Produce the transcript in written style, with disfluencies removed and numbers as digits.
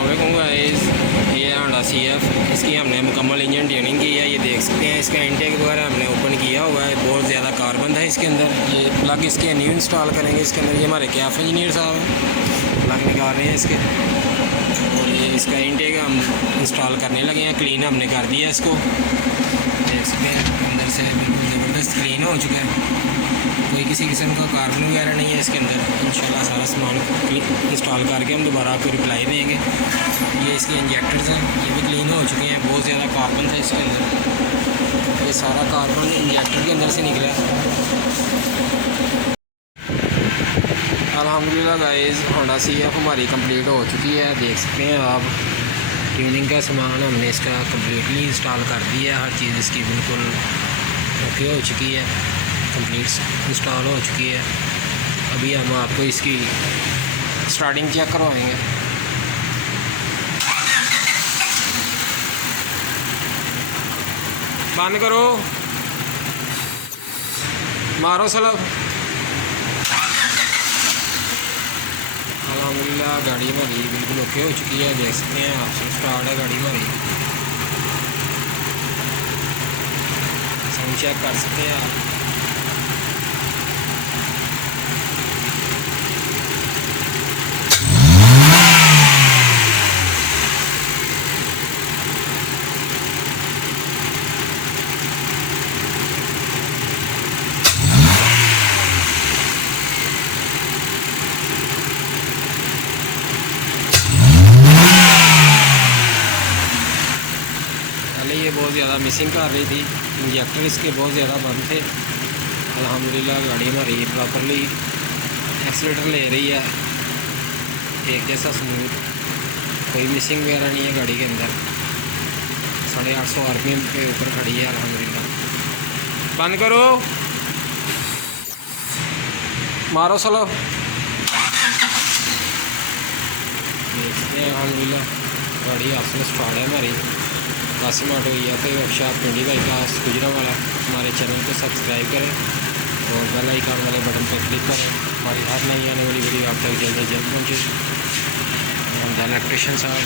अस्सलाम वालेकुम गाइस, ये होंडा CF, इसकी हमने मुकम्मल इंजन ट्यूनिंग की है। ये देख सकते हैं इसका इंटेक वगैरह हमने ओपन किया हुआ है। बहुत ज़्यादा कार्बन है इसके अंदर। ये प्लग इसके न्यू इंस्टॉल करेंगे इसके अंदर। ये हमारे कैफ इंजीनियर साहब हैं, प्लग निकाल रहे हैं इसके। और ये इसका इंटेक हम इंस्टॉल करने लगे हैं। क्लीन हमने कर दिया इसको, देख सकते हैं अंदर से बिल्कुल ज़बरदस्त क्लीन हो चुका है। कोई किसी किस्म का कार्बन वगैरह नहीं है इसके अंदर। इंशाल्लाह सारा सामान इंस्टॉल करके हम दोबारा आपको रिप्लाई देंगे। ये इसके इंजेक्टर्स हैं, ये भी क्लीन हो चुके हैं। बहुत ज़्यादा कार्बन था इसके अंदर। ये सारा कार्बन इंजेक्टर के अंदर से निकला है। अल्हम्दुलिल्लाह गाइस, होंडा CF हमारी कंप्लीट हो चुकी है। देख सकते हैं आप, ट्यूनिंग का सामान हमने इसका कम्प्लीटली इंस्टॉल कर दिया है। हर चीज़ इसकी बिल्कुल ओके हो चुकी है, कंप्लीट इंस्टॉल हो चुकी है। अभी हम आपको इसकी स्टार्टिंग चेक करवाएंगे। बंद करो, मारो सलब। अल्हम्दुलिल्लाह गाड़ी हमारी बिल्कुल ओके हो चुकी है। देख सकते हैं आप, स्टार्ट है गाड़ी हमारी। साउंड चेक कर सकते हैं आप। ये बहुत ज़्यादा मिसिंग कर रही थी, इंजेक्टर इसके बहुत ज़्यादा बंद थे। अल्हम्दुलिल्लाह गाड़ी हमारी प्रॉपरली एक्सीलेटर ले रही है, एक जैसा स्मूथ, कोई मिसिंग वगैरह नहीं है गाड़ी के अंदर। 850 RPM के ऊपर खड़ी है अल्हम्दुलिल्लाह। बंद करो, मारो सलो। देखते हैं अल्हम्दुलिल्लाह गाड़ी आपसे स्टार्ट है हमारी। कासिम ऑटो या फिर workshop Pindi by class Gujranwala. हमारे चैनल को सब्सक्राइब करें और बेल आइकन वाले बटन पर क्लिक करें। हमारी हर नई आने वाली वीडियो आप तक जल्द से जल्द पहुँचे। हम इलेक्ट्रिशियन साहब